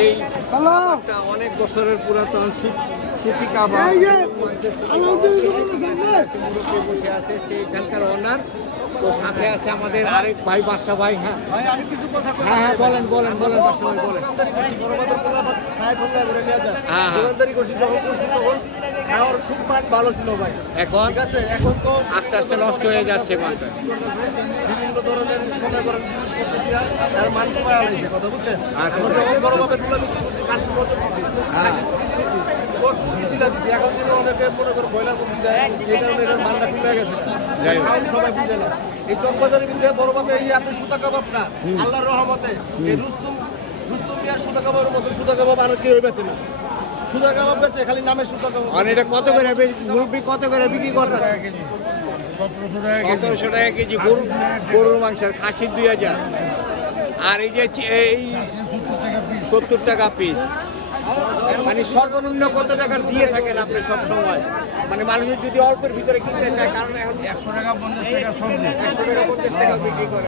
সেই একটা অনেক বছরের পুরাতন সুতি কাবাব মুরব্বী বসে আছে সেইখানকার ওনার। তো সাথে আছে আমাদের আরেক ভাই বাদশা ভাই। হ্যাঁ ভাই আমি কিছু কথা কই। হ্যাঁ বলেন বাদশা ভাই বলেন। দোকানদারি করছি, বড়বাজার পোলাপাট খায় ঠোকা করে নিয়ে যায়। হ্যাঁ। দোকানদারি করছি যখন করছি তখন খাওয়ার খুব মান ভালো ছিল ভাই। এখন ঠিক আছে, এখন তো আস্তে আস্তে নষ্ট হয়ে যাচ্ছে মালটা। বিভিন্ন ধরনের মনে করেন জিনিসপত্র দিয়া তার মান কমায় আলাইছে, কথা বুঝছেন? আচ্ছা। আমরা যখন বড়বাজার পোলা বিক্রি করছি কাশির মজুর দিছি, কাশির কমিশন দিছি, কৃষিলা দিছি। এখন যেন অনেকে মনে করেন ব্রয়লার কমিশন দেয়, এই কারণে এটার মানটা কমে গেছে। যাই হোক। কারণ সবাই বুঝে না। এই চকবাজারের ভিতরে বড় বাপের এই আপনি সুতা কাবাবটা আল্লাহর রহমতে এই রুস্তুম মিয়ার সুতা কাবাবের মতো সুতা কাবাব আর কেউ বেছে না। সুতা কাবাব বেচে খালি নামে সুতা কাবাব। আর এটা কত করে মুরব্বী কত করে বিক্রি করতেছে? 1700 টাকা কেজি গরুর মাংসের, খাসির 2000, আর এই যে এই 70 টাকা পিস। মানে সর্বনিম্ন কত টাকা দিয়ে থাকেন আপনি সব সময়? মানে মানুষের যদি অল্পের ভিতরে কিনতে চায়, কারণ এখন 100 টাকা 50 টাকা বিক্রি করে।